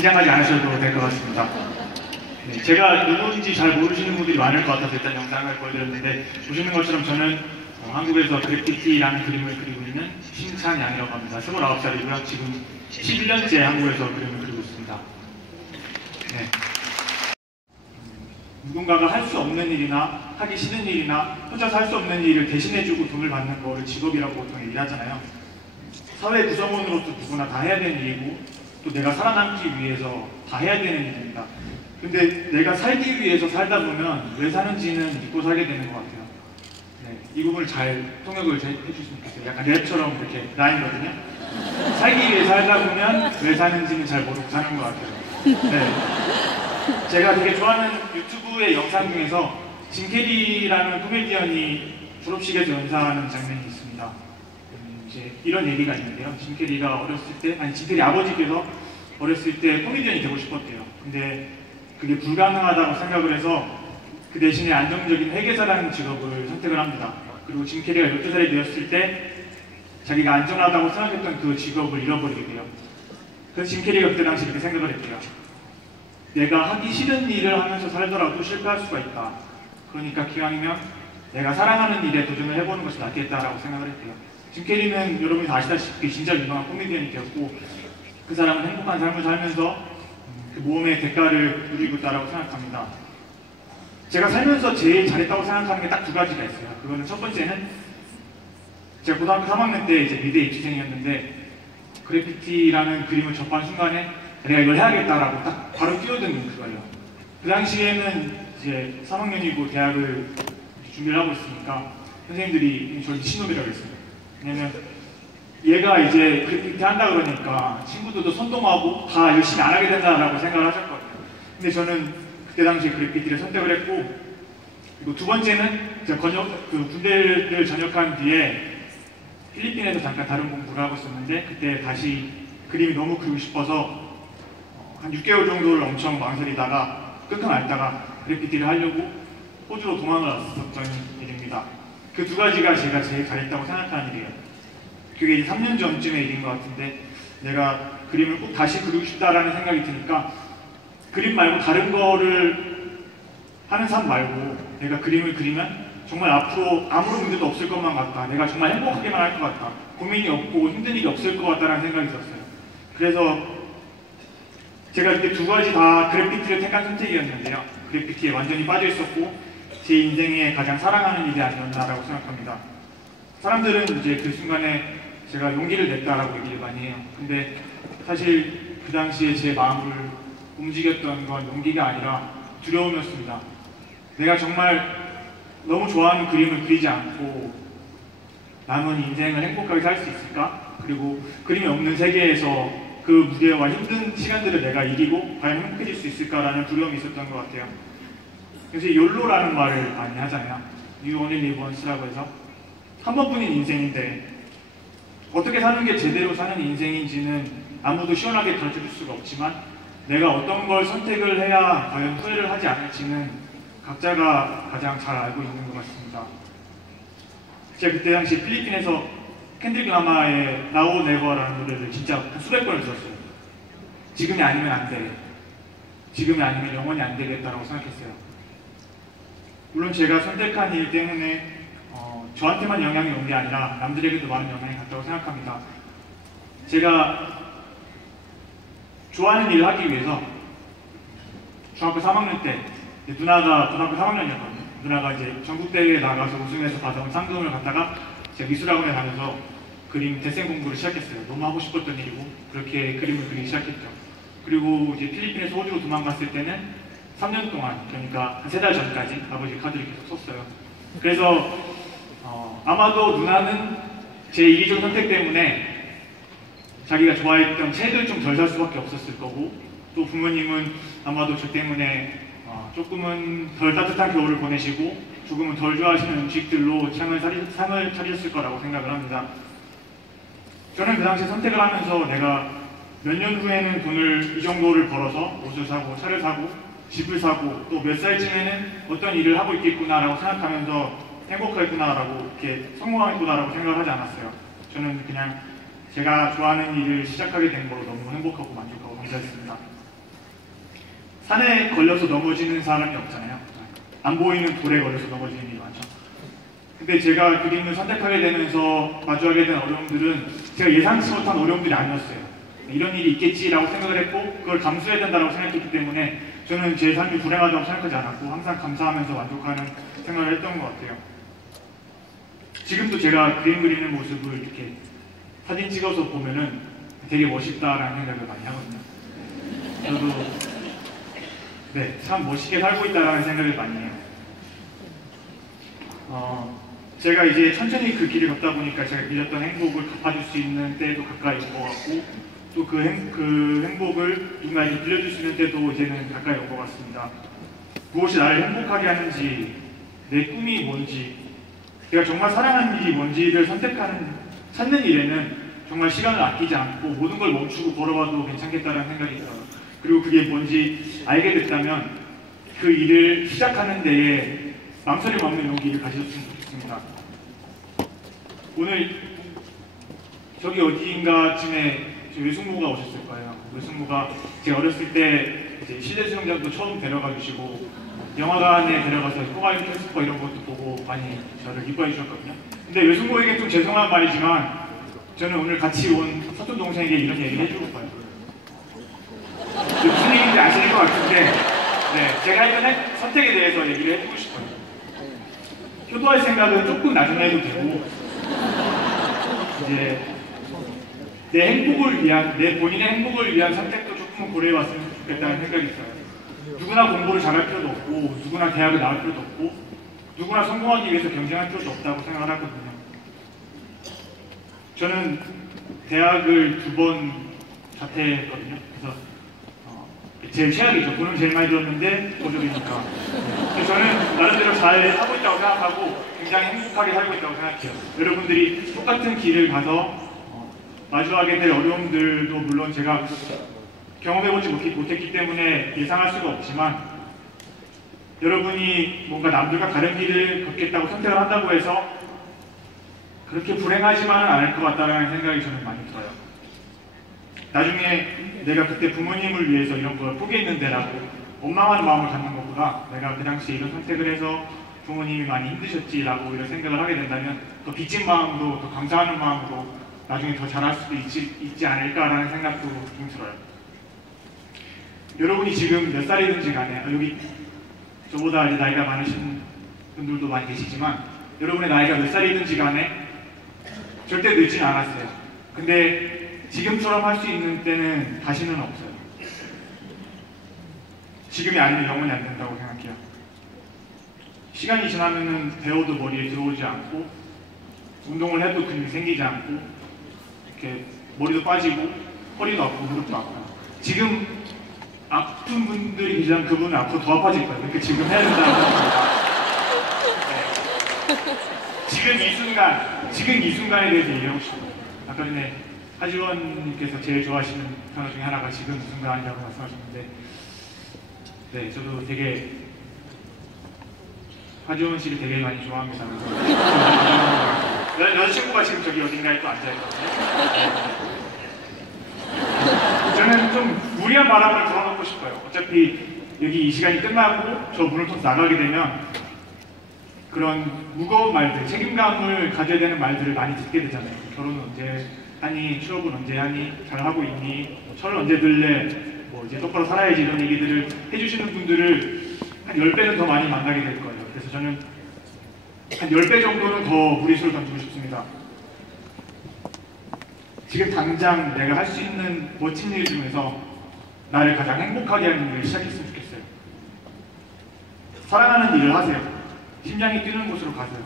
긴장하지 않으셔도 될 것 같습니다. 네, 제가 누구인지 잘 모르시는 분들이 많을 것 같아서 일단 영상을 보여드렸는데, 보시는 것처럼 저는 한국에서 그래피티라는 그림을 그리고 있는 신찬양이라고 합니다. 29살이고요. 지금 11년째 한국에서 그림을 그리고 있습니다. 네. 누군가가 할 수 없는 일이나 하기 싫은 일이나 혼자서 할 수 없는 일을 대신해주고 돈을 받는 거를 직업이라고 보통 얘기하잖아요. 사회 구성원으로서 누구나 다 해야 되는 일이고 또 내가 살아남기 위해서 다 해야 되는 일입니다. 근데 내가 살기 위해서 살다 보면 왜 사는지는 잊고 살게 되는 것 같아요. 네, 이 부분을 잘 통역을 해주시면 좋겠어요. 약간 랩처럼 이렇게 라인거든요. 살기 위해 살다 보면 왜 사는지는 잘 모르고 사는 것 같아요. 네. 제가 되게 좋아하는 유튜브의 영상 중에서 짐 캐리라는 코미디언이 졸업식에서 연사하는 장면이 있습니다. 이제 이런 얘기가 있는데요. 짐 캐리가 어렸을 때, 짐 캐리 아버지께서 어렸을 때 코미디언이 되고 싶었대요. 근데 그게 불가능하다고 생각을 해서 그 대신에 안정적인 회계사라는 직업을 선택을 합니다. 그리고 짐 캐리가 12살이 되었을 때 자기가 안전하다고 생각했던 그 직업을 잃어버리게 돼요. 그래서 짐 캐리가 그때 당시 이렇게 생각을 했대요. 내가 하기 싫은 일을 하면서 살더라도 실패할 수가 있다. 그러니까 기왕이면 내가 사랑하는 일에 도전을 해보는 것이 낫겠다라고 생각을 했대요. 짐 캐리는 여러분이 다 아시다시피 진짜 유명한 코미디언이 되었고, 그 사람은 행복한 삶을 살면서 그 모험의 대가를 누리고 있다고 생각합니다. 제가 살면서 제일 잘했다고 생각하는 게 딱 두 가지가 있어요. 그거는 첫 번째는 제가 고등학교 3학년 때 이제 미대 입시생이었는데 그래피티라는 그림을 접한 순간에 내가 이걸 해야겠다라고 딱 바로 뛰어든 그거예요. 그 당시에는 이제 3학년이고 대학을 준비를 하고 있으니까 선생님들이 저를 미친놈이라고 했어요. 왜냐면 얘가 이제 그래피티 한다 그러니까 친구들도 선동하고 다 열심히 안 하게 된다라고 생각을 하셨거든요. 근데 저는 그때 당시에 그래피티를 선택을 했고, 그리고 두 번째는 제가 군대를 전역한 뒤에 필리핀에서 잠깐 다른 공부를 하고 있었는데 그때 다시 그림이 너무 그리고 싶어서 한 6개월 정도를 엄청 망설이다가 끙끙 앓다가 그래피티를 하려고 호주로 도망을 왔었던 일입니다. 그 두 가지가 제가 제일 잘했다고 생각하는 일이에요. 그게 이제 3년 전쯤의 일인 것 같은데 내가 그림을 꼭 다시 그리고 싶다라는 생각이 드니까 그림 말고 다른 거를 하는 삶 말고 내가 그림을 그리면 정말 앞으로 아무런 문제도 없을 것만 같다. 내가 정말 행복하게만 할 것 같다. 고민이 없고 힘든 일이 없을 것 같다라는 생각이 들었어요. 그래서 제가 이때 두 가지 다 그래피티를 택한 선택이었는데요. 그래피티에 완전히 빠져 있었고 제 인생에 가장 사랑하는 일이 아니었나라고 생각합니다. 사람들은 이제 그 순간에 제가 용기를 냈다라고 얘기를 많이 해요. 근데 사실 그 당시에 제 마음을 움직였던 건 용기가 아니라 두려움이었습니다. 내가 정말 너무 좋아하는 그림을 그리지 않고 남은 인생을 행복하게 살 수 있을까? 그리고 그림이 없는 세계에서 그 무게와 힘든 시간들을 내가 이기고 과연 행복해질 수 있을까라는 두려움이 있었던 것 같아요. 그래서 욜로라는 말을 많이 하잖아요. You only live once라고 해서 한 번뿐인 인생인데 어떻게 사는 게 제대로 사는 인생인지는 아무도 시원하게 가르쳐줄 수가 없지만 내가 어떤 걸 선택을 해야 과연 후회를 하지 않을지는 각자가 가장 잘 알고 있는 것 같습니다. 제가 그때 당시 필리핀에서 켄드릭 라마의 Now Never라는 노래를 진짜 수백 번을 들었어요. 지금이 아니면 안 돼. 지금이 아니면 영원히 안 되겠다라고 생각했어요. 물론 제가 선택한 일 때문에 저한테만 영향이 온 게 아니라 남들에게도 많은 영향이 갔다고 생각합니다. 제가 좋아하는 일을 하기 위해서 중학교 3학년 때 누나가 고등학교 3학년이었거든요. 누나가 이제 전국대회에 나가서 우승해서 받아온 상금을 갖다가 제가 미술학원에 가면서 그림 대생 공부를 시작했어요. 너무 하고 싶었던 일이고 그렇게 그림을 그리기 시작했죠. 그리고 이제 필리핀에서 호주로 도망갔을 때는 3년 동안, 그러니까 한 3달 전까지 아버지 카드를 계속 썼어요. 그래서 아마도 누나는 제 이기적 선택 때문에 자기가 좋아했던 책을 좀 덜 살 수밖에 없었을 거고, 또 부모님은 아마도 저 때문에 조금은 덜 따뜻한 겨울을 보내시고 조금은 덜 좋아하시는 음식들로 상을 차리셨을 거라고 생각을 합니다. 저는 그 당시 선택을 하면서 내가 몇 년 후에는 돈을 이 정도를 벌어서 옷을 사고 차를 사고 집을 사고 또 몇 살쯤에는 어떤 일을 하고 있겠구나라고 생각하면서 행복하겠구나라고 이렇게 성공하겠구나라고 생각을 하지 않았어요. 저는 그냥 제가 좋아하는 일을 시작하게 된 거로 너무 행복하고 만족하고 감사했습니다. 산에 걸려서 넘어지는 사람이 없잖아요. 안 보이는 돌에 걸려서 넘어지는 일이 많죠. 근데 제가 그림을 선택하게 되면서 마주하게 된 어려움들은 제가 예상치 못한 어려움들이 아니었어요. 이런 일이 있겠지라고 생각을 했고 그걸 감수해야 된다고 생각했기 때문에 저는 제 삶이 불행하다고 생각하지 않았고 항상 감사하면서 만족하는 생각을 했던 것 같아요. 지금도 제가 그림 그리는 모습을 이렇게 사진 찍어서 보면은 되게 멋있다라는 생각을 많이 하거든요. 저도 네, 참 멋있게 살고 있다라는 생각을 많이 해요. 제가 이제 천천히 그 길을 걷다 보니까 제가 빌렸던 행복을 갚아줄 수 있는 때도 가까이 온 것 같고 또 그 행복을 누군가에게 빌려줄 수 있는 때도 이제는 가까이 온 것 같습니다. 무엇이 나를 행복하게 하는지, 내 꿈이 뭔지, 내가 정말 사랑하는 일이 뭔지를 찾는 일에는 정말 시간을 아끼지 않고 모든 걸 멈추고 걸어봐도 괜찮겠다는 생각이 들어요. 그리고 그게 뭔지 알게 됐다면 그 일을 시작하는 데에 망설임 없는 용기를 가지셨으면 좋겠습니다. 오늘 저기 어디인가쯤에 외숙모가 오셨을 거예요. 외숙모가 제가 어렸을 때 이제 실내 수영장도 처음 데려가 주시고 영화관에 데려가서 꼬마이 캐스퍼 이런 것도 보고 많이 저를 기뻐해 주셨거든요. 근데 외숙모에게 좀 죄송한 말이지만 저는 오늘 같이 온 사촌 동생에게 이런 얘기를 해주고 싶어요. 무슨 얘기인지 아실 것 같은데 네, 제가 했던 선택에 대해서 얘기를 해주고 싶어요. 효도할 생각은 조금 나중에 해도 되고 이제 내 행복을 위한, 내 본인의 행복을 위한 선택도 조금 고려해봤으면 좋겠다는 생각이 있어요. 누구나 공부를 잘할 필요도 없고 누구나 대학을 나올 필요도 없고 누구나 성공하기 위해서 경쟁할 필요도 없다고 생각을 하거든요. 저는 대학을 2번 자퇴했거든요. 그래서 제일 최악이죠. 돈은 제일 많이 들었는데 고졸이니까. 그래서 저는 나름대로 잘 하고 있다고 생각하고 굉장히 행복하게 살고 있다고 생각해요. 여러분들이 똑같은 길을 가서 마주하게 될 어려움들도 물론 제가 경험해보지 못했기 때문에 예상할 수가 없지만 여러분이 뭔가 남들과 다른 길을 걷겠다고 선택을 한다고 해서 그렇게 불행하지만은 않을 것 같다는 생각이 저는 많이 들어요. 나중에 내가 그때 부모님을 위해서 이런 걸 포기했는데 라고 원망하는 마음을 갖는 것보다 내가 그 당시에 이런 선택을 해서 부모님이 많이 힘드셨지 라고 이런 생각을 하게 된다면 더 빚진 마음으로 더 감사하는 마음으로 나중에 더 잘할 수도 있지 않을까라는 생각도 좀 들어요. 여러분이 지금 몇 살이든지 간에 여기 저보다 이제 나이가 많으신 분들도 많이 계시지만 여러분의 나이가 몇 살이든지 간에 절대 늦진 않았어요. 근데 지금처럼 할 수 있는 때는 다시는 없어요. 지금이 아니면 영원히 안 된다고 생각해요. 시간이 지나면은 배워도 머리에 들어오지 않고 운동을 해도 근육이 생기지 않고 이렇게 머리도 빠지고 허리도 아프고 무릎도 아파요. 지금 아픈 분들이 계시다면 그분은 앞으로 더 아파질 거예요. 그러니까 지금 해야 된다고 생각합니다. 네. 지금 이 순간에 대해서 얘기하고 싶어요. 아까 전에 하지원님께서 제일 좋아하시는 단어 중에 하나가 지금 이 순간이라고 말씀하셨는데 네, 저도 되게 하지원 씨를 되게 많이 좋아합니다. 여자친구가 지금 저기 어딘가에 또 앉아있거든요. 저는 좀 무리한 바람을 불어넣고 싶어요. 어차피 여기 이 시간이 끝나고 저 문을 통해서 나가게 되면 그런 무거운 말들, 책임감을 가져야 되는 말들을 많이 듣게 되잖아요. 결혼은 언제 하니? 취업은 언제 하니? 잘하고 있니? 철을 언제 들래? 뭐 이제 똑바로 살아야지 이런 얘기들을 해주시는 분들을 한 10배는 더 많이 만나게 될 거예요. 그래서 저는 한 10배 정도는 더 무리수를 던지고 싶습니다. 지금 당장 내가 할 수 있는 멋진 일 중에서 나를 가장 행복하게 하는 일을 시작했으면 좋겠어요. 사랑하는 일을 하세요. 심장이 뛰는 곳으로 가세요.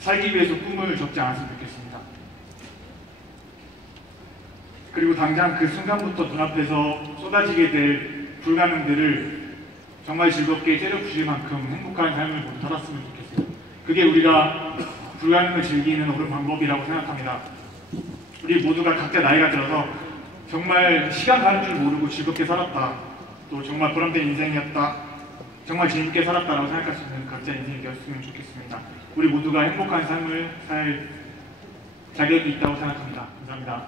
살기 위해서 꿈을 접지 않았으면 좋겠습니다. 그리고 당장 그 순간부터 눈앞에서 쏟아지게 될 불가능들을 정말 즐겁게 때려 부실 만큼 행복한 삶을 모두 살았으면 좋겠어요. 그게 우리가 불가능을 즐기는 옳은 방법이라고 생각합니다. 우리 모두가 각자 나이가 들어서 정말 시간 가는 줄 모르고 즐겁게 살았다. 또 정말 보람된 인생이었다. 정말 재밌게 살았다라고 생각할 수 있는 각자 인생이 되었으면 좋겠습니다. 우리 모두가 행복한 삶을 살 자격이 있다고 생각합니다. 감사합니다.